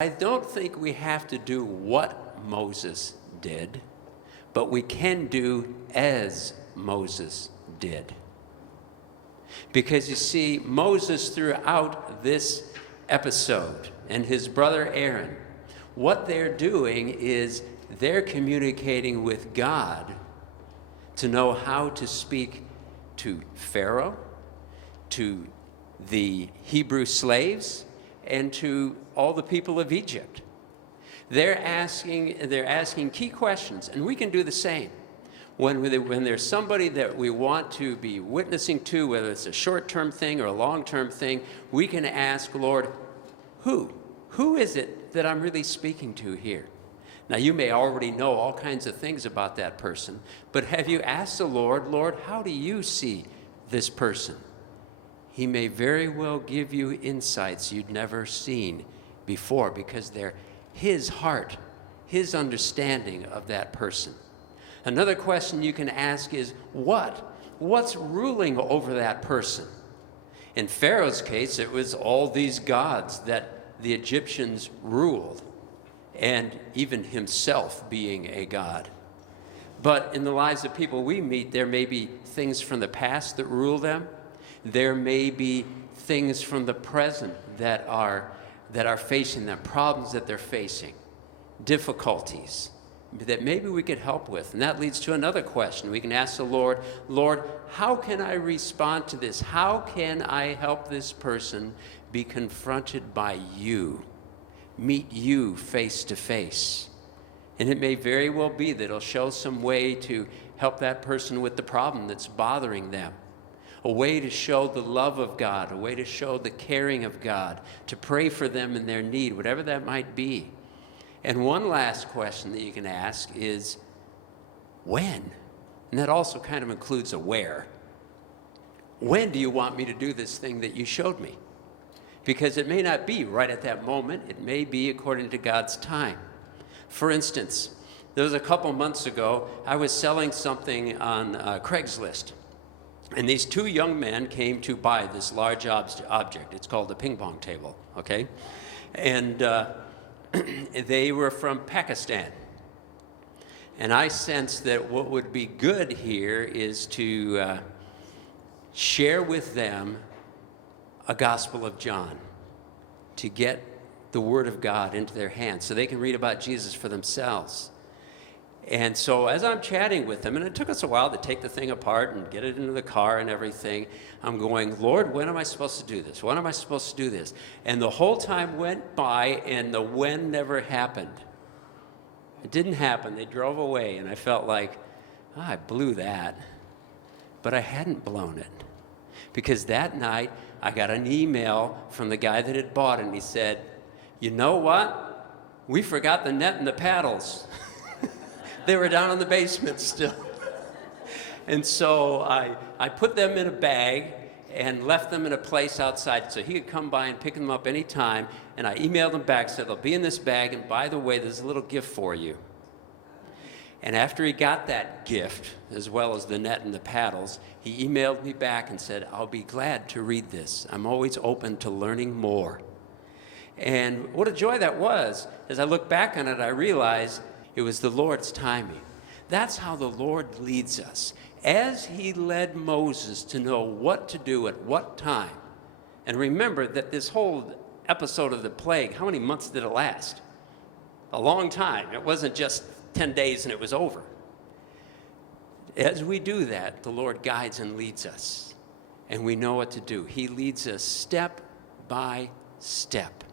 I don't think we have to do what Moses did, but we can do as Moses did. Because you see, Moses throughout this episode and his brother Aaron, what they're doing is they're communicating with God to know how to speak to Pharaoh, to the Hebrew slaves, and to all the people of Egypt. They're asking key questions, and we can do the same. When there's somebody that we want to be witnessing to, whether it's a short-term thing or a long-term thing, we can ask, Lord, who? Who is it that I'm really speaking to here? Now, you may already know all kinds of things about that person, but have you asked the Lord, Lord, how do you see this person? He may very well give you insights you'd never seen before because they're his heart, his understanding of that person. Another question you can ask is, what's ruling over that person? In Pharaoh's case, it was all these gods that the Egyptians ruled, and even himself being a god. But in the lives of people we meet, there may be things from the past that rule them. There may be things from the present that are facing them, problems that they're facing, difficulties that maybe we could help with. And that leads to another question. We can ask the Lord, Lord, how can I respond to this? How can I help this person be confronted by you, meet you face to face? And it may very well be that it'll show some way to help that person with the problem that's bothering them. A way to show the love of God, a way to show the caring of God, to pray for them in their need, whatever that might be. And one last question that you can ask is, when? And that also kind of includes a where. When do you want me to do this thing that you showed me? Because it may not be right at that moment. It may be according to God's time. For instance, there was a couple months ago, I was selling something on Craigslist. And these two young men came to buy this large object. It's called a ping pong table, okay? And they were from Pakistan. And I sensed that what would be good here is to share with them a Gospel of John, to get the Word of God into their hands so they can read about Jesus for themselves. And so as I'm chatting with them, and it took us a while to take the thing apart and get it into the car and everything, I'm going, Lord, when am I supposed to do this? When am I supposed to do this? And the whole time went by, and the when never happened. It didn't happen. They drove away, and I felt like, I blew that. But I hadn't blown it. Because that night, I got an email from the guy that had bought it, and he said, you know what? We forgot the net and the paddles. They were down in the basement still. And so I put them in a bag and left them in a place outside so he could come by and pick them up anytime. And I emailed him back, said, they'll be in this bag, and by the way, there's a little gift for you. And after he got that gift, as well as the net and the paddles, he emailed me back and said, I'll be glad to read this. I'm always open to learning more. And what a joy that was. As I look back on it, I realized it was the Lord's timing. That's how the Lord leads us. As he led Moses to know what to do at what time. And remember that this whole episode of the plague, how many months did it last? A long time. It wasn't just 10 days and it was over. As we do that, the Lord guides and leads us. And we know what to do. He leads us step by step.